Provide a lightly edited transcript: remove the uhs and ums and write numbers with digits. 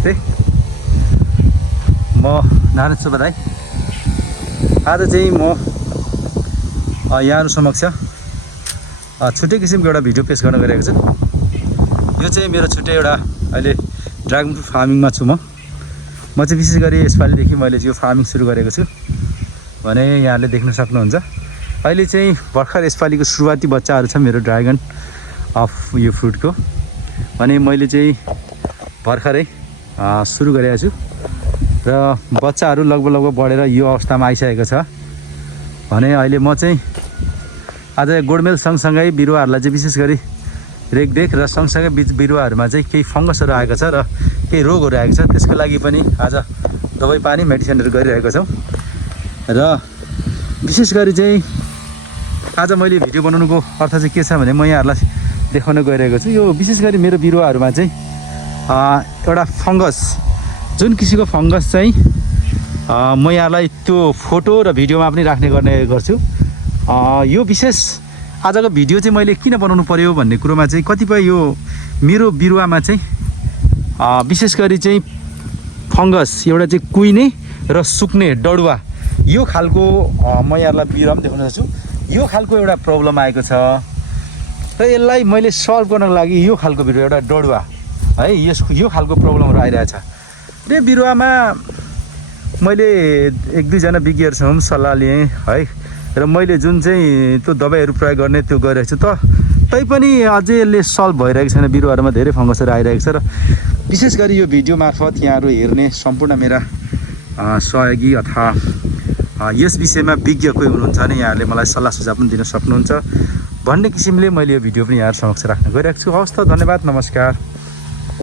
नमस्ते। म नारायण सुब्बा राई। आज चाहिँ म यहाँहरु समक्ष छुट्टै किसिमको एउटा भिडियो पेश गर्न गइरहेको छु। यो चाहिँ मेरो छुट्टै एउटा अहिले ड्रागन फ्रुट फार्मिङमा छु म चाहिँ विशेष गरी यसपालिदेखि मैले यो फार्मिङ सुरु गरेको छु भने यहाँले देख्न सक्नुहुन्छ। अहिले चाहिँ भर्खर यसपालिको सुरुवाती बच्चाहरू छ मेरो ड्रागन अफ यो फ्रुटको भने मैले चाहिँ भर्खरै सुरु गरेको छु र बच्चाहरू लगभग बढेर यो अवस्थामा आइसकेको छ भने अहिले म चाहिँ आज गोडमेल सँगसँगै बिरुवाहरूलाई चाहिँ विशेष गरी रेखदेख र सँगसँगै बिरुवाहरूमा चाहिँ केही फङ्गसहरू आएको छ र केही रोगहरू आएको छ त्यसको लागि पनि आज दबाई पानी मेडिसिनहरू गरिरहेको छौँ र विशेष गरी चाहिँ आज मैले भिडियो बनाउनुको अर्थ चाहिँ के छ भने म यहाँहरूलाई देखाउन गइरहेको छु। यो विशेष गरी मेरो बिरुवाहरूमा चाहिँ एउटा फङ्गस जुन किसिमको फङ्गस चाहिँ म यहाँलाई त्यो फोटो र भिडियोमा पनि राख्ने गर्ने गर्छु। यो विशेष आजको भिडियो चाहिँ मैले किन बनाउनु पर्यो भन्ने कुरोमा चाहिँ कतिपय यो मेरो बिरुवामा चाहिँ विशेष गरी चाहिँ फङ्गस एउटा चाहिँ कुहिने र सुक्ने डडुवा यो खालको म यहाँलाई बिरुवा पनि देखाउन सक्छु। यो खालको एउटा प्रब्लम आएको छ र यसलाई मैले सल्भ गर्नको लागि यो खालको बिरुवा एउटा डडुवा है यो खालको प्रब्लमहरू आइरहेछ र बिरुवामा मैले एक दुईजना विज्ञहरूसँग पनि सल्लाह लिएँ है र मैले जुन चाहिँ त्यो दबाईहरू प्रयोग गर्ने त्यो गरिरहेको छु तैपनि अझै यसले सल्भ भइरहेको छैन। बिरुवाहरूमा धेरै फङ्गसहरू आइरहेको छ र विशेष गरी यो भिडियो मार्फत यहाँहरू हेर्ने सम्पूर्ण मेरा सहयोगी अथवा यस विषयमा विज्ञ कोही हुनुहुन्छ भने यहाँहरूले मलाई सल्लाह सुझाव पनि दिन सक्नुहुन्छ भन्ने किसिमले मैले यो भिडियो पनि यहाँहरू समक्ष राख्न गइरहेको छु। हवस् त, धन्यवाद, नमस्कार।